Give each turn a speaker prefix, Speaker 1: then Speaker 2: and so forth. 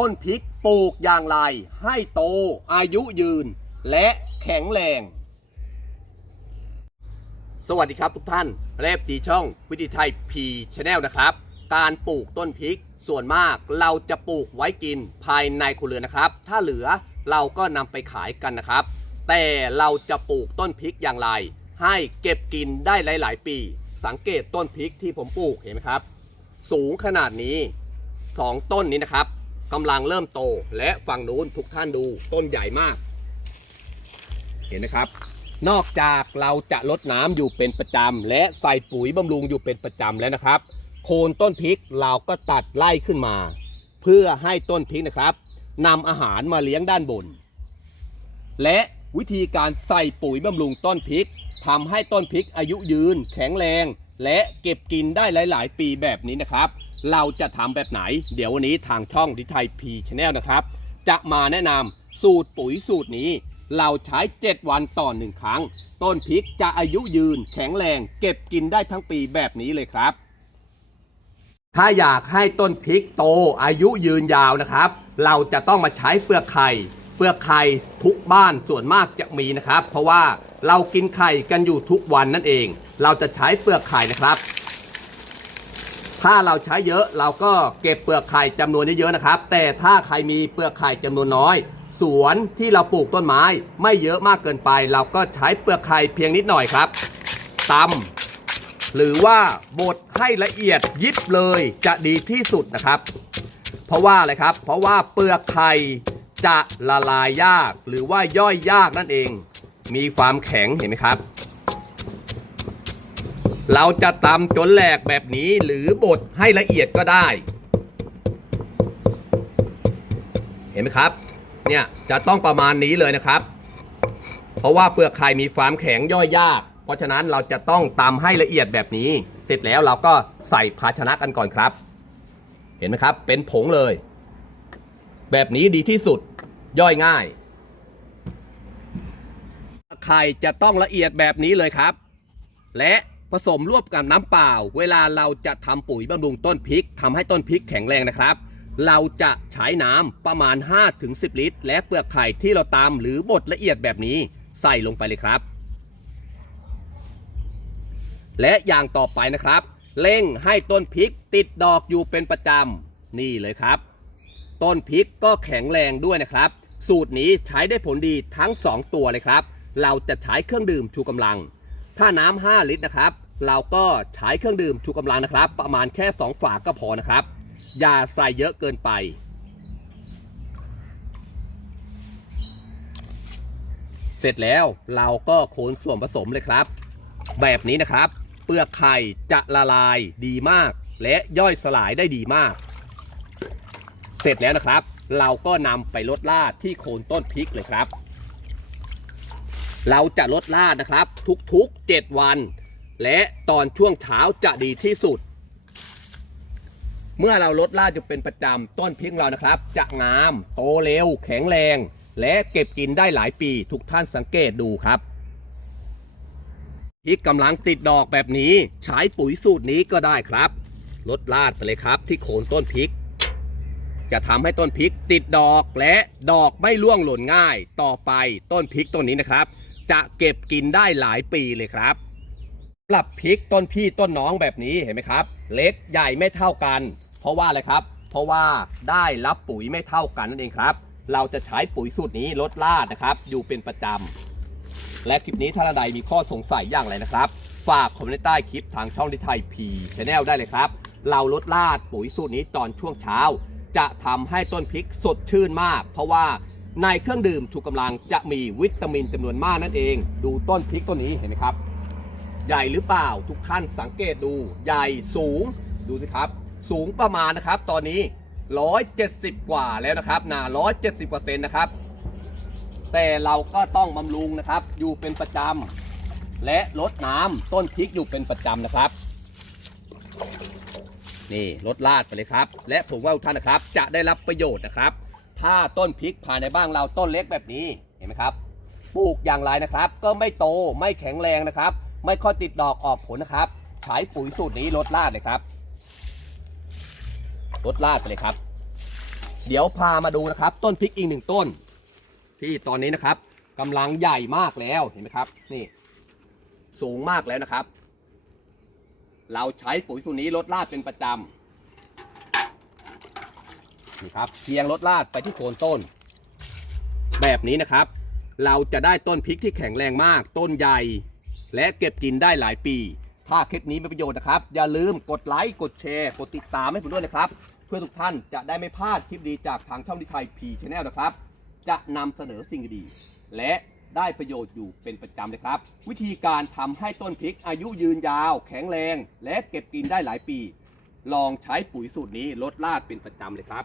Speaker 1: ้นพริกปลูกอย่างไร ให้โตอายุยืน และแข็งแรง สวัสดีครับทุกท่านแรบจีช่องวิธีไทยพีชแนลนะครับ การปลูกต้นพริกส่วนมากเราจะปลูกไว้กินภายในครัวเรือนนะครับ ถ้าเหลือเราก็นำไปขายกันนะครับ แต่เราจะปลูกต้นพริกอย่างไร ให้เก็บกินได้หลาย ๆ ปี สังเกตต้นพริกที่ผมปลูกเห็นไหมครับ สูงขนาดนี้สองต้นนี้นะครับ กำลังเริ่มโตและฝั่งนู้นทุกท่านดูต้นใหญ่มาก เห็นนะครับ นอกจากเราจะลดน้ำอยู่เป็นประจำและใส่ปุ๋ยบำรุงอยู่เป็นประจำแล้วนะครับ โคนต้นพริกเราก็ตัดไล่ขึ้นมา เพื่อให้ต้นพริกนะครับนำอาหารมาเลี้ยงด้านบน และวิธีการใส่ปุ๋ยบำรุงต้นพริกทำให้ต้นพริกอายุยืน แข็งแรง และเก็บกินได้หลาย ๆ ปีแบบนี้นะครับ เราจะทำแบบไหน เดี๋ยววันนี้ทางช่องดิไทยพีชแนลนะครับ จะมาแนะนำสูตรปุ๋ยสูตรนี้ เราใช้ 7 วันต่อหนึ่งครั้ง ต้นพริกจะอายุยืนแข็งแรง เก็บกินได้ทั้งปีแบบนี้เลยครับ ถ้าอยากให้ต้นพริกโตอายุยืนยาวนะครับ เราจะต้องมาใช้เปลือกไข่เปลือกไข่ทุกบ้านส่วนมากจะมีนะครับ เพราะว่าเรากินไข่กันอยู่ทุกวันนั่นเอง เราจะใช้เปลือกไข่นะครับ ถ้าเราใช้เยอะเราก็เก็บเปลือกไข่จำนวนเยอะๆนะครับ แต่ถ้าใครมีเปลือกไข่จำนวนน้อย สวนที่เราปลูกต้นไม้ไม่เยอะมากเกินไป เราก็ใช้เปลือกไข่เพียงนิดหน่อยครับตำหรือว่าบดให้ละเอียดยิบเลยจะดีที่สุดนะครับ เพราะว่าอะไรครับ เพราะว่าเปลือกไข่จะละลายยาก หรือว่าย่อยยากนั่นเอง มีความแข็งเห็นไหมครับ เราจะตำจนแหลกแบบนี้หรือบดให้ละเอียดก็ได้ เห็นไหมครับ เนี่ยจะต้องประมาณนี้เลยนะครับ เพราะว่าเปลือกไข่มีความแข็งย่อยยาก เพราะฉะนั้นเราจะต้องตำให้ละเอียดแบบนี้ เสร็จแล้วเราก็ใส่ภาชนะกันก่อนครับ เห็นไหมครับ เป็นผงเลย แบบนี้ดีที่สุดย่อยง่าย ไข่จะต้องละเอียดแบบนี้เลยครับ และ ผสมร่วมกับน้ำเปล่า เวลาเราจะทำปุ๋ยบำรุงต้นพริกทำให้ต้นพริกแข็งแรงนะครับ เราจะใช้น้ำประมาณ 5-10 ลิตร และเปลือกไข่ที่เราตำหรือบดละเอียดแบบนี้ใส่ลงไปเลยครับ และอย่างต่อไปนะครับ เร่งให้ต้นพริกติดดอกอยู่เป็นประจำนี่เลยครับ ต้นพริกก็แข็งแรงด้วยนะครับ สูตรนี้ใช้ได้ผลดีทั้ง 2 ตัวเลยครับ เราจะใช้เครื่องดื่มชูกำลัง ถ้าน้ำ5ลิตรนะครับ เราก็ใช้เครื่องดื่มชูกำลังนะครับ ประมาณแค่ 2 ฝาก็พอนะครับ อย่าใส่เยอะเกินไป เสร็จแล้วเราก็โคนส่วนผสมเลยครับ แบบนี้นะครับ เปลือกไข่จะละลายดีมาก และย่อยสลายได้ดีมาก เสร็จแล้วนะครับ เราก็นำไปลดราดที่โคนต้นพริกเลยครับ เราจะลดราดนะครับ ทุกๆ 7 วัน และตอนช่วงเช้าจะดีที่สุด เมื่อเราลดราดจะเป็นประจำต้นพริกเรานะครับ จะงามโตเร็ว แข็งแรง และเก็บกินได้หลายปีทุกท่านสังเกตดูครับพริกกำลังติดดอกแบบนี้ใช้ปุ๋ยสูตรนี้ก็ได้ครับลดลาดไปเลยครับที่โคนต้นพริก จะทำให้ต้นพริกติดดอกและดอกไม่ร่วงหล่นง่าย ต่อไปต้นพริกต้นนี้นะครับ จะเก็บกินได้หลายปีเลยครับสำหรับพริกต้นพี่ต้นน้องแบบนี้เห็นไหมครับ เล็กใหญ่ไม่เท่ากัน เพราะว่าอะไรครับ เพราะว่าได้รับปุ๋ยไม่เท่ากันนั่นเองครับ เราจะใช้ปุ๋ยสูตรนี้ลดลาดนะครับ อยู่เป็นประจำและคลิปนี้ถ้าท่านใดมีข้อสงสัยอย่างไรนะครับ ฝากคอมเมนต์ใต้คลิปทางช่องดิไทยพีชแนลได้เลยครับ เราลดลาดปุ๋ยสูตรนี้ตอนช่วงเช้า จะทำให้ต้นพริกสดชื่นมาก เพราะว่าในเครื่องดื่มชูกำลังจะมีวิตามินจำนวนมากนั่นเอง ดูต้นพริกต้นนี้เห็นไหมครับ ใหญ่หรือเปล่าทุกท่านสังเกตดูใหญ่สูงดูสิครับ สูงประมาณนะครับ ตอนนี้ 170 กว่าแล้วนะครับนะ170กว่าเซนนะครับ แต่เราก็ต้องบำรุงนะครับ อยู่เป็นประจำและลดน้ำต้นพริกอยู่เป็นประจำนะครับ นี่ลดลาดไปเลยครับ และผมว่าทุกท่านนะครับ จะได้รับประโยชน์นะครับ ถ้าต้นพริกภายในบ้านเราต้นเล็กแบบนี้เห็นไหมครับปลูกอย่างไรนะครับ ก็ไม่โตไม่แข็งแรงนะครับ ไม่ค่อยติดดอกออกผลนะครับใช้ปุ๋ยสูตรนี้ลดลาดเลยครับลดลาดไปเลยครับ เดี๋ยวพามาดูนะครับ ต้นพริกอีกหนึ่งต้น ที่ตอนนี้นะครับกำลังใหญ่มากแล้วเห็นไหมครับ นี่ สูงมากแล้วนะครับ เราใช้ปุ๋ยสูตรนี้ลดลาดเป็นประจำนี่ครับเพียงลดลาดไปที่โคนต้น แบบนี้นะครับ เราจะได้ต้นพริกที่แข็งแรงมาก ต้นใหญ่ และเก็บกินได้หลายปี ถ้าคลิปนี้มีประโยชน์นะครับ อย่าลืมกดไลค์กดแชร์กดติดตามให้ผมด้วยนะครับ เพื่อทุกท่านจะได้ไม่พลาดคลิปดีจากทางช่องดิไทยพีชแนลนะครับ จะนำเสนอสิ่งดีและ ได้ประโยชน์อยู่เป็นประจำเลยครับ วิธีการทำให้ต้นพริกอายุยืนยาว แข็งแรง และเก็บกินได้หลายปี ลองใช้ปุ๋ยสูตรนี้ลดราดเป็นประจำเลยครับ